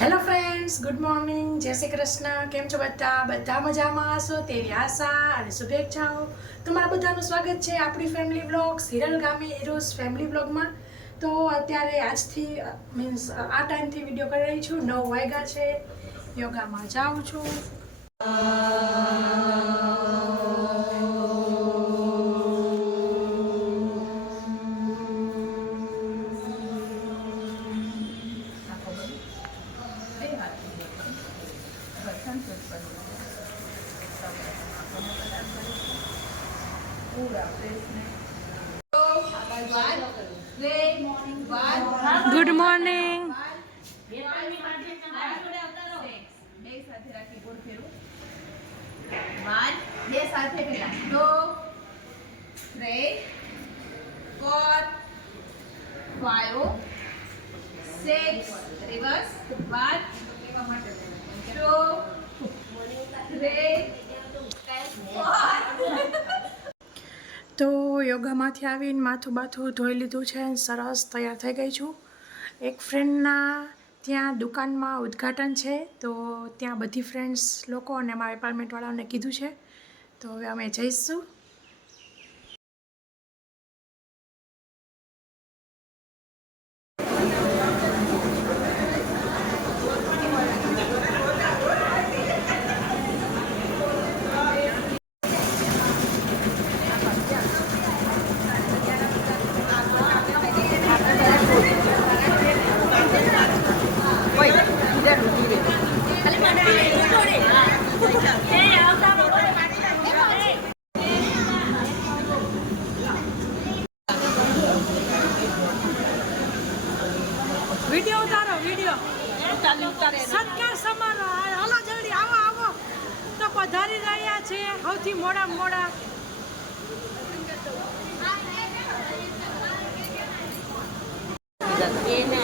Hello friends good morning જય શ્રી કૃષ્ણ. કેમ છો બધા? બધા મજામાં હશો? તેવી આશા અને શુભેચ્છાઓ. તમારા બધાનું સ્વાગત છે આપણી ફેમિલી બ્લોગ સિરલ ગામી એરોસ ફેમિલી બ્લોગમાં તો અત્યારે આજથી મીન્સ આ ટાઈમથી વીડિયો કરી રહી છું. નવ વાગ્યા છે. યોગામાં જાઉં છું. સાથે પહેલા Two, રે four five six reverse three, તો યોગામાંથી આવીને માથું બાથું ધોઈ લીધું છે સરસ તૈયાર થઈ ગઈ છું. એક ફ્રેન્ડના ત્યાં દુકાનમાં ઉદ્ઘાટન છે. તો ત્યાં બધી ફ્રેન્ડ્સ લોકો અને મારા એપાર્ટમેન્ટવાળાઓને કીધું છે તો હવે અમે જઈશું. વીડિયો ઉતારો વીડિયો. સત્કાર સમારોહ હલો જલ્દી આવો આવો. તો પધારી રહ્યા છે સૌથી મોડા મોડા એમને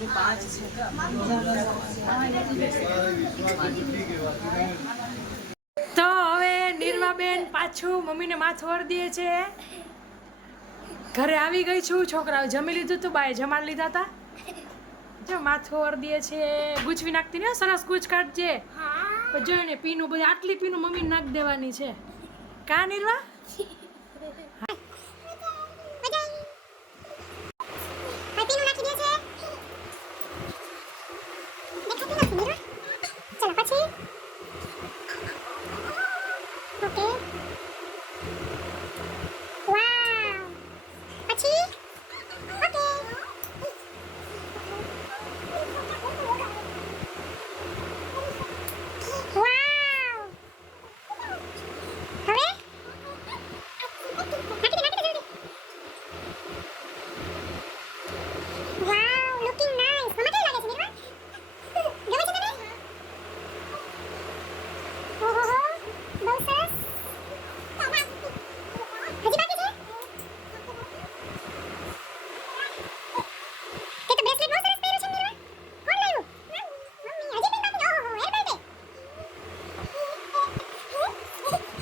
તો હવે નિર્માબેન પાછું મમ્મીને માથું વળદીએ છે. ઘરે આવી ગઈ છું છોકરાઓ જમી લીધું તું બાએ જમાડ લીધા હતા જો માથું વળદીએ છે. ગૂંચવી નાખતી ને સરસ ગૂંચ કાઢજે. પણ એને પીનું બધી આટલી પીનું મમ્મી નાખ દેવાની છે. કા નિર્વા ચલો પછી ઓકે વાવ પછી ઓકે વાવ હવે નાખી દે નાખી દે જલ્દી વાવ લુકિંગ નાઇસ મમ્મા કેવી લાગે છે નિર્મા ગમે છે તને ઓહોહો બહુ સરસ હજી બાકી છે તે તો બ્રેસલેટ બહુ સરસ પહેર્યું છે નિર્મા કોણ લાવ્યું મમ્મી હજી પણ બાકી ઓહોહો hair belt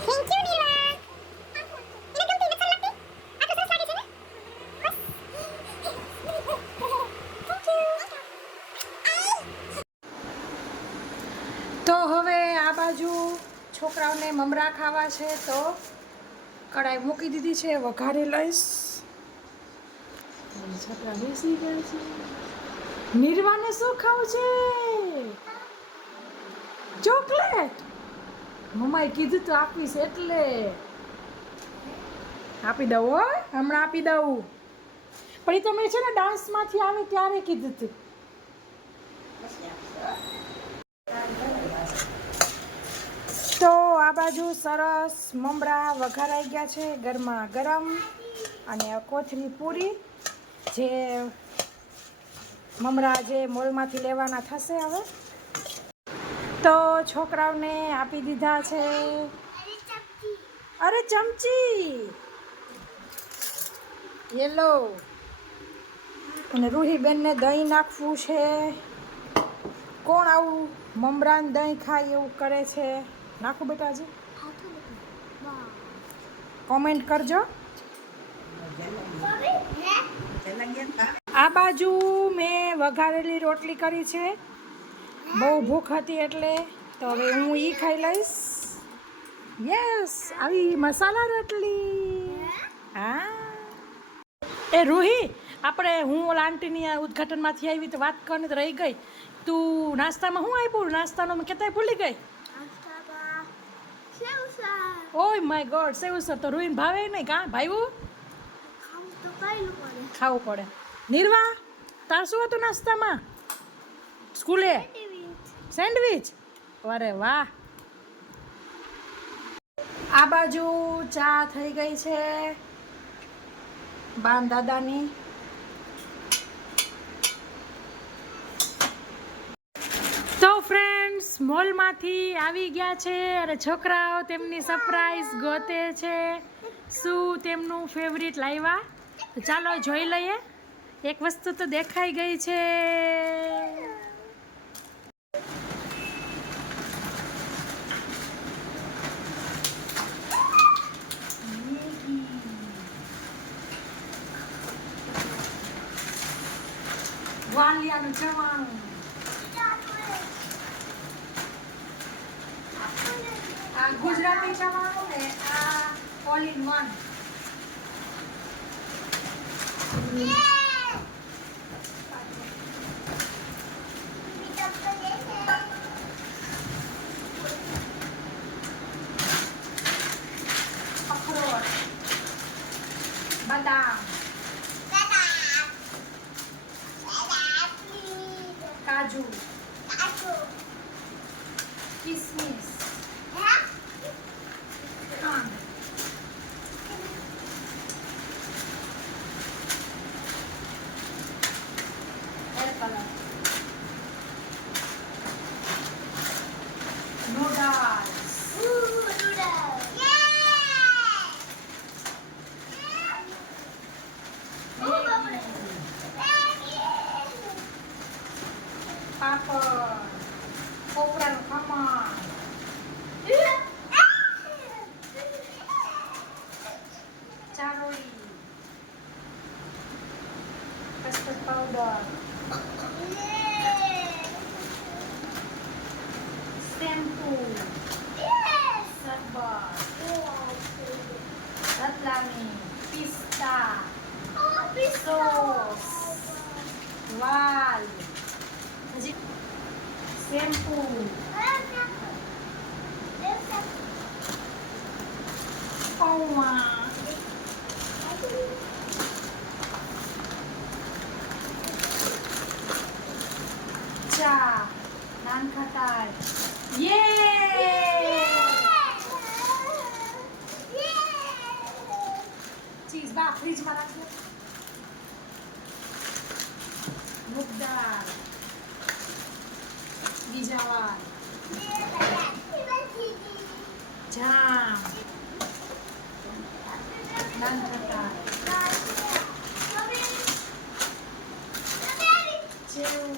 thank you Nirma એને ગમતી નથી લાગતી આ તો સરસ લાગે છે ને બસ થેન્ક યુ તો હવે આ બાજુ છોકરાઓને મમરા ખાવા છે તો કડાઈ મૂકી દીધી છે વઘારી લઈશ. છોકરા બેસી ગયા છે. નિર્વાને શું ખાવું છે? ચોકલેટ! મમ્માએ કીધું તો આપીશ એટલે. આપી દઉં હો હમણાં આપી દઉં. પણ એ તો મેં છે ને ડાન્સમાંથી આવે ત્યારે કીધું હતું તો આ બાજુ સરસ મમરા વઘારાઈ ગયા છે ગરમા ગરમ અને કોથરી પૂરી જે મમરા જે મોલમાંથી લેવાના થશે હવે. તો છોકરાઓને આપી દીધા છે. અરે ચમચી! યેલો. અને રૂહીબેનને દહીં નાખવું છે. કોણ આવું મમરાન દહીં ખાય એવું કરે છે? નાખું બેટા આજે કોમેન્ટ કરજો. આ બાજુ મેં વઘારેલી રોટલી કરી છે. બહુ ભૂખ હતી એટલે તો હવે હું એ ખાઈ લઈશ. યસ આવી મસાલા રોટલી. હા? એ રૂહી આપણે હું ઓલા આંટીની ઉદ્ઘાટનમાંથી આવી તો વાત કરીને તો રહી ગઈ. તું નાસ્તામાં શું આપ્યું નાસ્તાનો મેં કહેતા ભૂલી ગઈ? ઓય માય ગોડ, સેવું સર, તો રૂઈન ભાવે નહીં કાં? ભાઈવું ખાવું પડે. નિર્વા, તાર શું હતું નાસ્તામાં? સ્કૂલે? સેન્ડવિચ? અરે વાહ. આ બાજુ ચા થઈ ગઈ છે બાન દાદાની તો ફ્રેન્ડ્સ મોલમાંથી આવી ગયા છે અને છોકરાઓ તેમની સરપ્રાઈઝ ગોતે છે. શું તેમનું ફેવરિટ લાવ્યા ચાલો જોઈ લઈએ. એક વસ્તુ તો દેખાઈ ગઈ છે. વાલિયાનું જવાનું ગુજરાતી જવાનું ને આ ઓલ ઇન વન વાલ હજી શેમ્પૂ પૌવા ચા નાન ખટાઈ યે ચીઝ બા ફ્રીજમાં રાખજો Bogdan. Bijawan. Jam. Dan kertas. Cewu.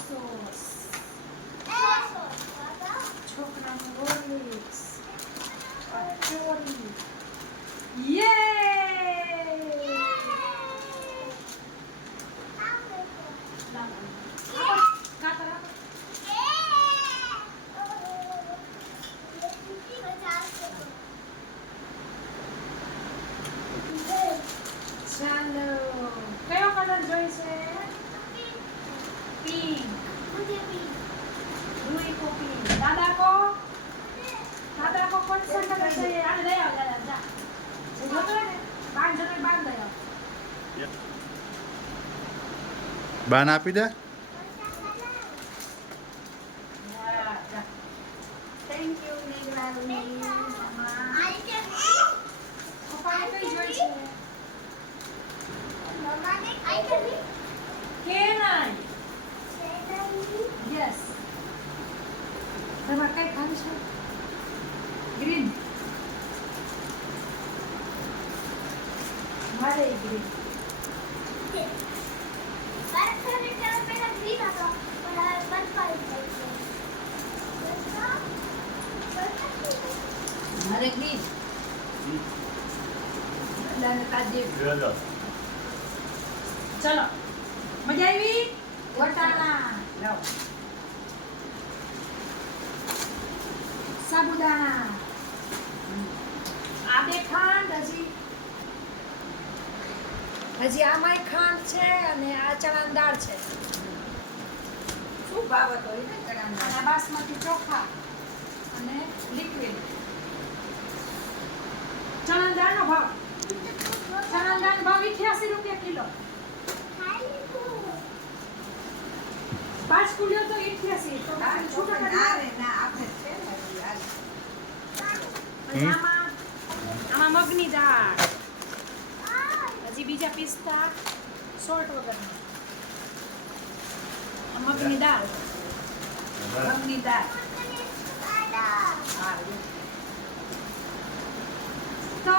sauce. Chocolate Cokram Yay! Colour જોઈશે પીંક મુજે પીંક રૂઈ કો દાદા કો? દાદા કો કોણ સો કલર આ લઈ આવ દાદા જા. બાન આપી દે? મારે ગ્રીન. મારે ગ્રીન ચલો. મજા આવી? વટાણા લાવો. સાબુદાણા. આ બે ખાંડ હજી હજી આમાંય ખાંડ છે અને આ ચણાની દાળ છે શું ભાવ હતો એને ચણાનો બાસમતી ચોખા અને લિક્વિડ ચણાની દાળનો ભાવ. ચણાની દાળનો ભાવ 88 રૂપિયા કિલો. પાંચ કુલ્યો તો 88 તો છૂટો ના રે, ના, આપણે છે ને આમાં મગની દાળ. હજી બીજા પિસ્તા સોલ્ટ વગરના મગની દાળ મગની દાળ. હા, તો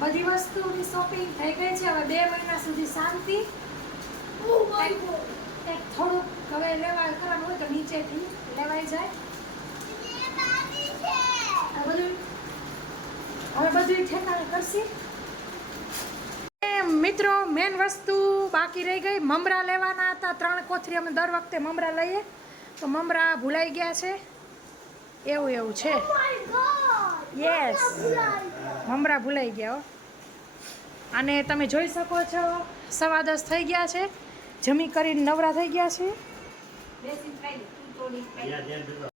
બધી વસ્તુની શોપિંગ થઈ ગઈ છે હવે બે મહિના સુધી શાંતિ કંઈક થોડુંક હવે લેવા કરવાનું હોય તો નીચેથી લેવાઈ જાય હવે બધું ઠેકાણે કરશી મિત્રો મેન વસ્તુ બાકી રહી ગઈ મમરા લેવાના હતા. ત્રણ કોથરી અમે દર વખતે મમરા લઈએ. તો મમરા ભૂલાઈ ગયા છે. એવું એવું છે. યસ મમરા ભૂલાઈ ગયા. હો. અને તમે જોઈ શકો છો સવા દસ થઈ ગયા છે. જમી કરીને નવરા થઈ ગયા છે.